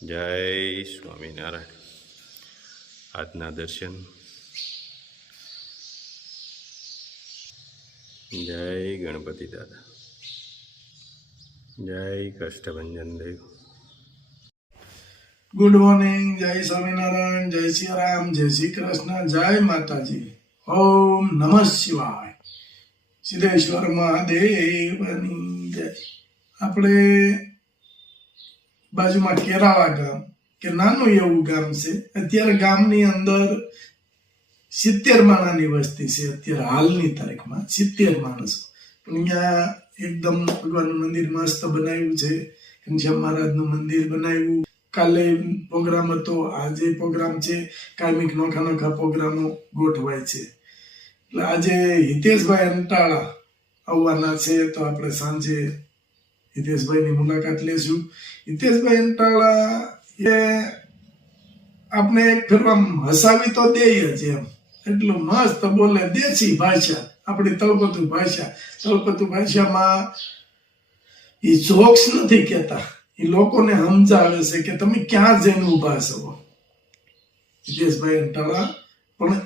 જય સ્વામિનારાયણ. આજના દર્શન. જય ગણપતિ દાદા. જય કષ્ટભંજન દેવ. Good morning. જય સ્વામિનારાયણ. જય શ્રી રામ. જય શ્રી કૃષ્ણ. જય માતાજી. ઓમ નમઃ શિવાય. સિદ્ધેશ્વર મહાદેવની જય. આપણે બાજુમાં કેરાળા ગામ કે નાનું એવું ગામ છે. અત્યારે ગામની અંદર 70 માણસની વસ્તી છે. અત્યારે હાલની તારીખમાં 70 માણસો. પણ અહીંયા એકદમ ભગવાનનું મંદિર મસ્ત બનાવ્યું છે. ઘનશ્યામ મહારાજનું મંદિર બનાવ્યું. કાલે પ્રોગ્રામ હતો, આજે પ્રોગ્રામ છે. કાયમિક નોખા નોખા પ્રોગ્રામો ગોઠવાય છે. એટલે આજે હિતેશભાઈ અંટાળા આવવાના છે, તો આપણે સાંજે હિતેશભાઈની મુલાકાત લેશું. હિતેશભાઈ અંટાળા એ આપણે એક ફેરવા હસાવી તો દે જ એમ. એટલું મસ્ત બોલે, દેશી ભાષા, આપણી તળપતુ ભાષા. તળપતુ ભાષામાં એ જોક્સ નથી કહેતા, એ લોકોને સમજાવે છે કે તમે ક્યાં જઈને ઉભા છો. હિતેશભાઈ અંટાળા પણ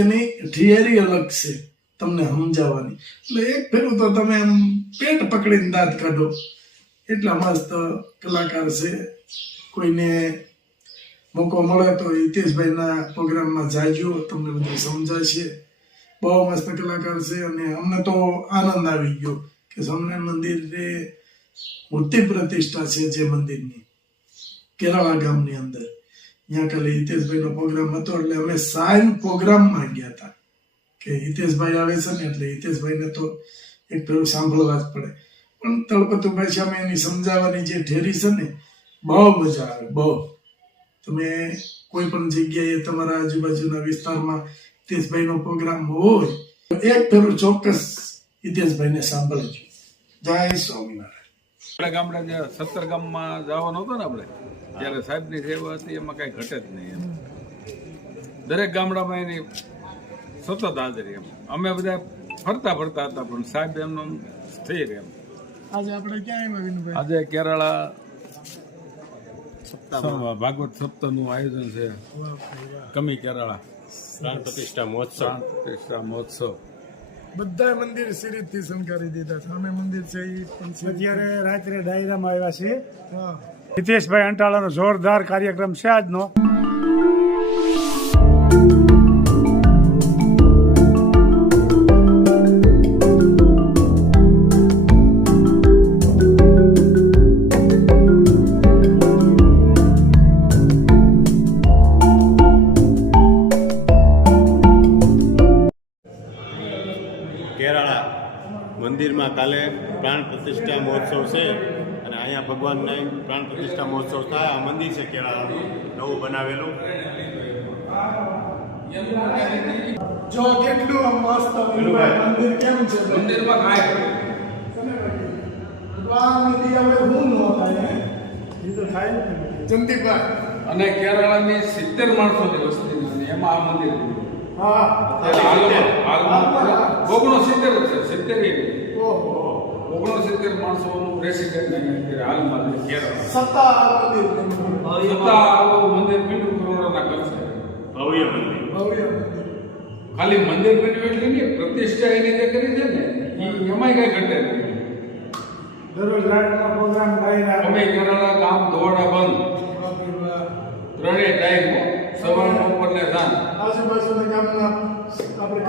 એની થિયરી અલગ છે તમને સમજાવવાની. એટલે એક ફેરું તો તમે એમ પેટ પકડીને દાંત કાઢો. એટલા મસ્ત કલાકાર છે. કોઈને મોકો મળે તો હિતેશભાઈના પ્રોગ્રામમાં જાજો, તમને બધું સમજાશે. બહુ મસ્ત કલાકાર છે. અને અમને તો આનંદ આવી ગયો કે સ્વામિનારાયણ મંદિરે મૂર્તિ પ્રતિષ્ઠા છે જે મંદિરની કેરાળા ગામની અંદર. ત્યાં કાલે હિતેશભાઈનો પ્રોગ્રામ હતો, એટલે અમે સાઈન પ્રોગ્રામમાં ગયા હતા કે હિતેશભાઈ આવે છે ને, એટલે હિતેશભાઈને તો એક પેલું સાંભળવા જ પડે. પણ તળપતુ ભાષામાં એની સમજાવવાની જે ઠેરી છે ને, બહુ મજા આવે. બહુ તમે કોઈ પણ જગ્યાએ તમારા આજુબાજુના વિસ્તારમાં હિતેશભાઈનો પ્રોગ્રામ હોય તો એક પેલું ચોક્કસ હિતેશભાઈને સાંભળજો. જય સ્વામિનારાયણ. આપણા ગામડા જે 17 ગામમાં જવાનું હતું ને આપણે, ત્યારે સાહેબની સેવા હતી, એમાં કાંઈ ઘટે જ નહીં. એમ દરેક ગામડામાં એની સતત હાજરી. એમ અમે બધા ફરતા હતા, પણ સાહેબ એમનો સ્થિર. એમ આજે આપણે ક્યાં આવ્યા? આજે કેરાળા ભાગવત સપ્તાહનું આયોજન છે. કમી કેરાળા પ્રાણ પ્રતિષ્ઠા મહોત્સવ. બધા મંદિર સિરીજથી શણગારી દીધા. સામે મંદિર છે એ પણ અત્યારે રાત્રે ડાયરામાં આવ્યા છે. હિતેશભાઈ અંટાળાનો જોરદાર કાર્યક્રમ છે આજનો. કેરાળા મંદિરમાં કાલે પ્રાણ પ્રતિષ્ઠા મહોત્સવ છે, અને અહીંયા ભગવાનના પ્રાણ પ્રતિષ્ઠા મહોત્સવ થાય. આ મંદિર છે કેરાળાનું નવું બનાવેલું. જો કેટલું મસ્ત મંદિર કેમ છે. મંદિરમાં કાંઈ ભગવાનની દિયા હવે હું ન થાય. એ તો થાય ને ચંદીભાઈ. અને કેરાળાની 70 માણસોની વસ્તી, એમાં આ મંદિર. હા, 69 છે. 70 ઓહો, 69 માણસોનું રેસિડેન્ટ હાલમાં કેરાળા. સત્તા મંદિર મંદિર બન્યું કરોડોના ખર્ચે. ભવ્ય મંદિર. ભવ્ય મંદિર. ખાલી મંદિર બન્યું એટલે નહીં, પ્રતિષ્ઠા એની જે કરી છે ને, એમાંય કઈ ઘટે નહીં. દરરોજ રાતનો પ્રોગ્રામ ડાયરા. અમે કેરાળા ગામ દોડા બંધ, ત્રણેય ટાઈમ, સવારમાં ઉપર ને સાંજ. આજુબાજુના ગામના આપણે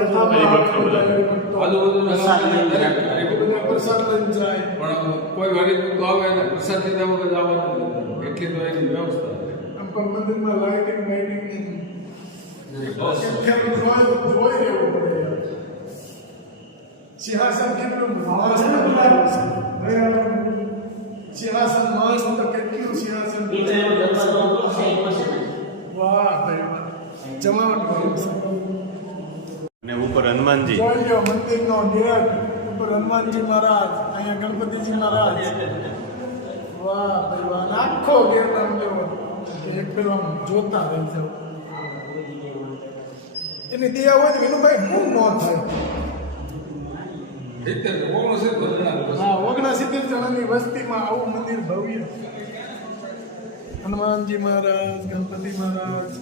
આજુબાજુના ગામના દરેક બધા પ્રસાદ લઈને જાય. પણ કોઈ હરિભક્તો આવે ને પ્રસાદ લીધા વગર આવવાનું, એટલી તો એની વ્યવસ્થા. આમ પણ મંદિરમાં લાઇટિંગ જોઈ રહેવું પડે. સિંહાસન કેટલું મસ્ત બનાવ્યું છે. સિંહાસન મસ્ત, કેટલું સિંહાસન. વાહ ભાઈ વાહ, જમાવટ કર્યું છે. અને ઉપર હનુમાનજી. જોઈ લો મંદિરનો ગેટ, ઉપર હનુમાનજી મહારાજ, અહીંયા ગણપતિજી મહારાજ. વાહ ભાઈ વાહ, આખો ગેટ આમ જેવો એક પેલો આમ જોતા રહી જાવ. એની દયા હોય તો વિનુભાઈ શું ન થાય. 69 હા, 69 જણાની વસ્તીમાં આવું મંદિર ભવ્ય. હનુમાનજી મહારાજ, ગણપતિ મહારાજ.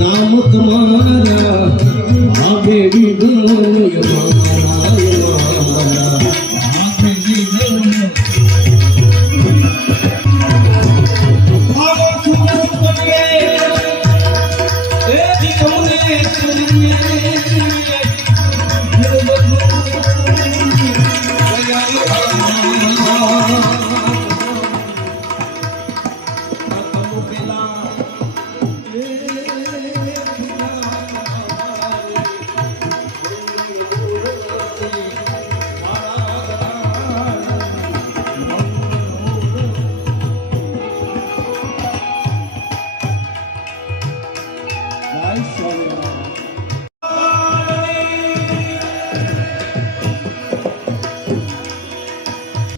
નામ તમારા આવે વિઘ્નોય મારા આવે વિઘ્નો આવો સુખ કરે એ જીવને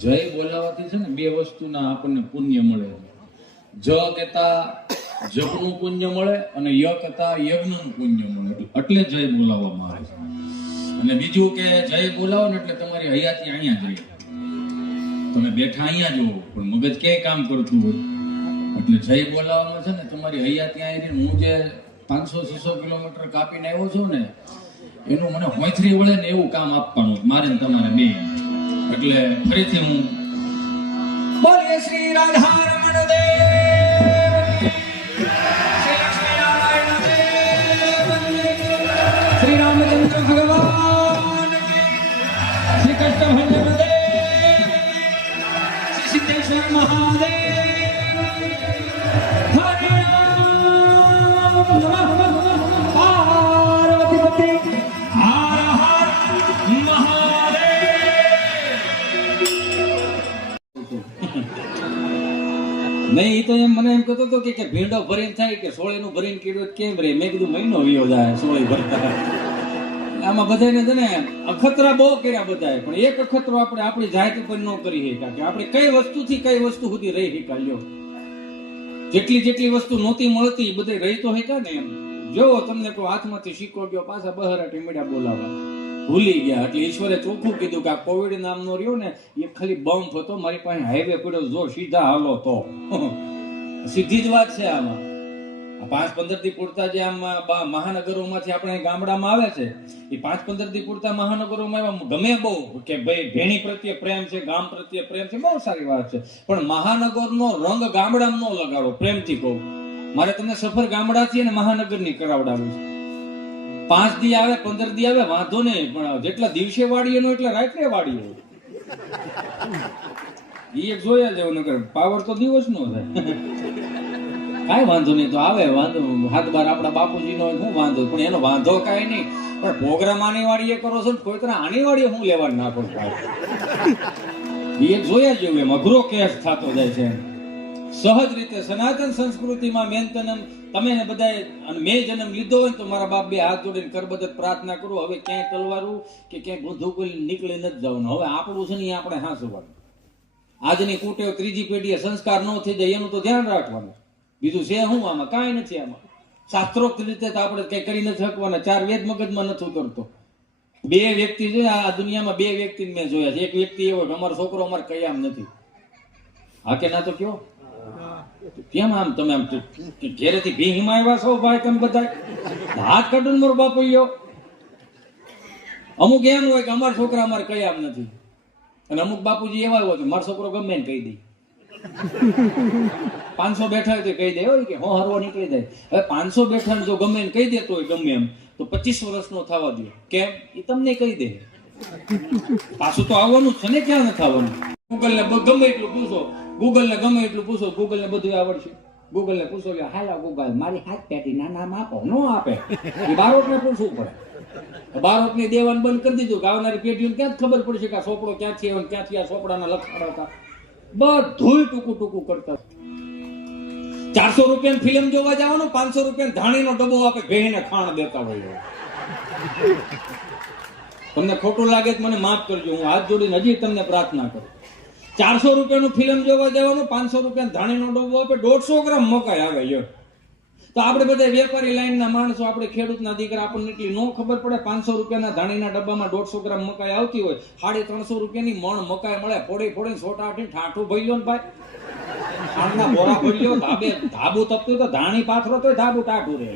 જય બોલાવાથી છે ને બે વસ્તુના આપણને પુણ્ય મળે. જ કહેતા જપનું પુણ્ય મળે અને ય કહેતા યજ્ઞનું પુણ્ય મળે, એટલે જય બોલાવવામાં આવે છે. અને બીજું કે જય બોલાવો ને એટલે તમારી હયાતી અહીંયા જ રહે. તમે બેઠા અહીંયા જ હો પણ મગજ ક્યાંય કામ કરતું હોય, એટલે જય બોલાવવામાં છે ને તમારી હયાતી અહીંયા રહે. હું જે 500-600 કિલોમીટર કાપીને આવ્યો છું ને એનું મને હોંથરી વળે ને એવું કામ આપવાનું મારે ને તમારે બે. એટલે ફરીથી હું બોલીએ શ્રી રાધારમણ દેવ, શ્રી લક્ષ્મીનારાયણ દેવ, શ્રી રામચંદ્ર ભગવાન, શ્રી કૃષ્ણ ભગવાન દેવ, શ્રી સિદ્ધેશ્વર મહાદેવ, હરે રામ નમઃ પાર્વતી પતિ હર હર મહાદેવ. નહીં એ તો એમ મને એમ કહેતો હતો કે ભીંડો ભરીને થાય કે સોળેનું ભરીને કીધું કેમ રે. મેં કીધું મહિનો વિયો જાય સોળે ભરતા. આમાં બધાને છે ને અખતરા બહુ કર્યા બધાએ, પણ એક અખતરો આપણે આપણી જાત ઉપર ન કરી શક્યા કે આપણે કઈ વસ્તુથી કઈ વસ્તુ સુધી રહી શક્યા. લ્યો જેટલી વસ્તુ નહોતી મળતી એ બધી રહી તો શક્યા ને. એમ જો તમને કોઈ હાથમાંથી સિક્કો ગયો પાછા બહાર ટીમડા બોલાવા ભૂલી ગયા. એટલે ઈશ્વરે ચોખ્ખું કીધું કે આ કોવિડ નામનો રહ્યો ને એ ખાલી બમ્પ હતો, મારી પાસે હાઈવે પડ્યો, જો સીધા હાલો તો. સીધી જ વાત છે આમાં. 5-15 દી પૂરતા જે આમ મહાનગરોમાંથી આપણે ગામડામાં આવે છે એ 5-15 દી પૂરતા મહાનગરોમાં ગમે બહુ કે ભાઈ ભેણી પ્રત્યે પ્રેમ છે, ગામ પ્રત્યે પ્રેમ છે, બહુ સારી વાત છે. પણ મહાનગરનો રંગ ગામડામાં ન લગાડો. પ્રેમથી કહું, મારે તમને સફર ગામડાથી અને મહાનગરની કરાવડાવી છે. 5 દી આવે 15 દી આવે વાંધો નહીં, પણ જેટલા દિવસે વાડીએ નો એટલા રાત્રે વાડીએ એ એક જોયા જેવું. નગર પાવર તો દિવસ નો થાય. કાંઈ વાંધો નહીં, તો આવે વાંધો. હાથ બાર આપણા બાપુજી નો શું વાંધો, પણ એનો વાંધો કાંઈ નહીં. પણ પ્રોગ્રામ આની વાડીએ કરો છો ને કોઈ તરહ આની વાડીએ હું લેવા નાખો. એ એક જોયા જેવું. એમ અઘરો કેસ થતો જાય છે. સહજ રીતે સનાતન સંસ્કૃતિમાં મેન જન્મ તમે બધાએ અને મેં જન્મ લીધો હોય તો મારા બાપ બે હાથ જોડીને કરબદ્ધ પ્રાર્થના કરું. હવે ક્યાંય તલવારું કે ક્યાંય ગોધું કોઈ નીકળી નથી જવાનું. હવે આપણું છે ને એ આપણે હાંસવાનું. આજની કુટેવ ત્રીજી પેઢીએ સંસ્કાર ન થઈ જાય એનું તો ધ્યાન રાખવાનું. બીજું છે શું આમાં? કાંઈ નથી આમાં. શાસ્ત્રોક્ત રીતે તો આપણે કઈ કરી નથી શકવાના. 4 વેદ મગજમાં નથી ઉતરતો. 2 વ્યક્તિ છે આ દુનિયામાં, 2 વ્યક્તિ મેં જોયા છે. એક વ્યક્તિ એવો કે અમારો છોકરો અમારે કયામ નથી. હા કે ના? તો કયો કેમ આમ તમે આમ ઘેરેથી ભીમાં આવ્યા છો ભાઈ તમે બધા? હાથ કાઢું મારો બાપુ ગયો. અમુક એમ હોય કે અમારા છોકરા અમારે કયામ નથી, અને અમુક બાપુજી એવા હોય કે મારો છોકરો ગમે ને કહી દે. 500 બેઠા હોય તો કહી દે હોય કે હું હરવો નીકળી જાય. હવે 500 બેઠા જો ગમે ને કહી દેતો હોય ગમે એમ, તો 25 વર્ષનો થવા દો. કેમ? એ તમને કહી દે. પાછું તો આવવાનું છે ને, ક્યાં નથી આવવાનું. ગૂગલ ને ગમે એટલું પૂછો, ગૂગલ ને ગમે એટલું પૂછો, ગૂગલ ને બધું આવડશે. ગૂગલ ને પૂછો કે હાલો ગૂગલ મારી હાથ પેટીના નામ આપો, નો આપે એ બારોટને પૂછવું પડે. બારોટની દેવાન બંધ કરી દીધું કે આવનારી પેઢીઓને ક્યાં ખબર પડશે કે આ સોપડો ક્યાંથી આવ્યો, ક્યાંથી આ સોપડાના લખાણ હતા. બધુંય ટૂંકું ટૂંકું કરતા. 400 રૂપિયાની ફિલ્મ જોવા જવાનું, 500 રૂપિયા ધાણીનો ડબ્બો આપે, ભેહીને ખાણ દેતા હોય. તમને ખોટું લાગે તો મને માફ કરજો, હું હાથ જોડીને હજી તમને પ્રાર્થના કરું. 400 રૂપિયાનું ફિલ્મ જોવા જવાનું, 500 રૂપિયા ધાણીનો ડબ્બો આપે, 150 ગ્રામ મકાઈ આવે છે. તો આપણે બધા વેપારી લાઈનના માણસો, આપણે ખેડૂતના દીકરા, આપણને એટલી નો ખબર પડે. 500 રૂપિયાના ધાણીના ડબ્બામાં 150 ગ્રામ મકાઈ આવતી હોય, 350 રૂપિયાની મણ મકાઈ મળે. ફોડી સોટા આઠી ઠાઠું ભરી લો ને ભાઈ, ખાંડના બોરા ભરી લો. ધાબુ તપતું તો ધાણી પાથરો તો ધાબુ ટાઢું રહે.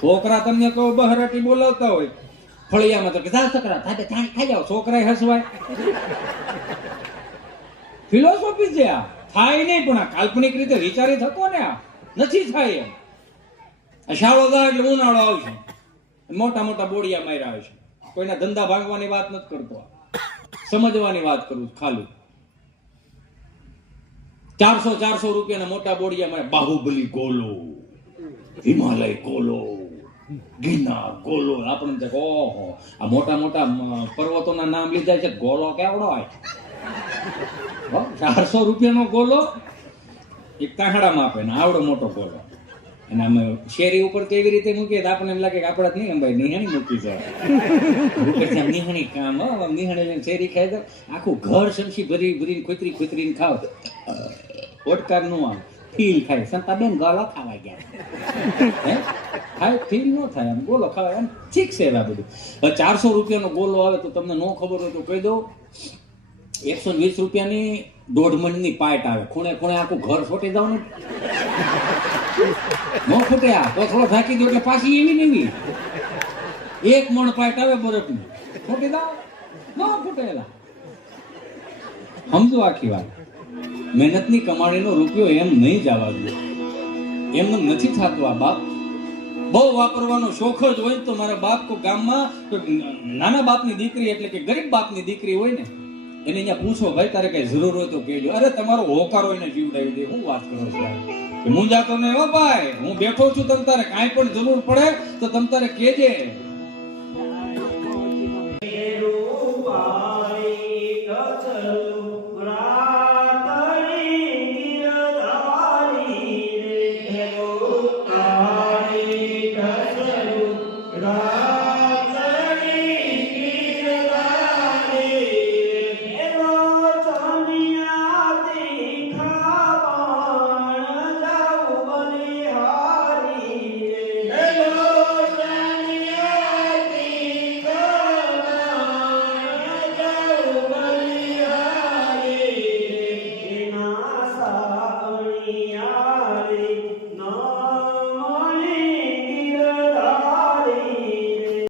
છોકરા તમને કહો બહરાટી બોલાવતા હોય ફળિયામાં તો કે જા છોકરા ધાબે ધાણી ખાઈ જાવ, છોકરાએ હસવાય. ફિલોસોફી છે આ, થાય નહીં પણ આ કાલ્પનિક રીતે વિચારી થતો ને, આ નથી થાય એમ. શાળો જાય એટલે ઉનાળો આવશે, મોટા મોટા બોડિયા માર્યા આવશે. કોઈના ધંધા ભાગવાની વાત નથી કરતો, સમજવાની વાત કરું ખાલી. 400 રૂપિયાના મોટા બોડિયા માર્યા. બાહુબલી ગોલો, હિમાલય ગોલો, ગિરનાર ગોલો. આપણને ઓહો આ મોટા મોટા પર્વતોના નામ લીધા છે, ગોલો કેવડો હોય. 400 રૂપિયાનો ગોલો એક તાહડામાં આપે ને આવડો મોટો ગોલો. અને અમે શેરી ઉપર તો એવી રીતે મૂકીએ તો આપણને એમ લાગે કે આપણા નહીં ભાઈ નિહાણી મૂકી જાય. નિહાણી કામ નિહાણી શેરી ખાય તો આખું ઘર શમશી ભરીને ખુતરીને ખાવ. ઓટકાર નું આમ ફીલ થાય, સંતાબેન ગોલો ખાવા ગયા થાય, ફીલ ન થાય. આમ ગોલો ખાવા એમ ઠીક છે. આ બધું 400 રૂપિયાનો ગોલો આવે તો તમને ન ખબર હોય તો કહી દઉં, 120 રૂપિયાની 1.5 મણની પાઇટ આવે. ખૂણે ખૂણે આખું ઘર છોટી જાવ ને, નો ફૂટ્યા તો થોડો ઢાંકી દો એટલે પાછી એવી ને એવી 1 મણ પાઇટ આવે બરફની, છોટી જાવ નો ફૂટેલા. સમજો આખી વાત. મહેનતની કમાણીનો રૂપિયો એમ નહીં જવા દો, એમ નથી થતું. આ બાપ બહુ વાપરવાનો શોખ જ હોય તો મારા બાપ કો ગામમાં નાના બાપની દીકરી એટલે કે ગરીબ બાપની દીકરી હોય ને, એને અહીંયા પૂછો ભાઈ તારે કઈ જરૂર હોય તો કહેજો. અરે તમારો હોકારો એને જીવડાવી દે. હું વાત કરો છો? હું જાતો ને હો ભાઈ, હું બેઠો છું, તમ તારે કાંઈ પણ જરૂર પડે તો તમ તારે કહેજે.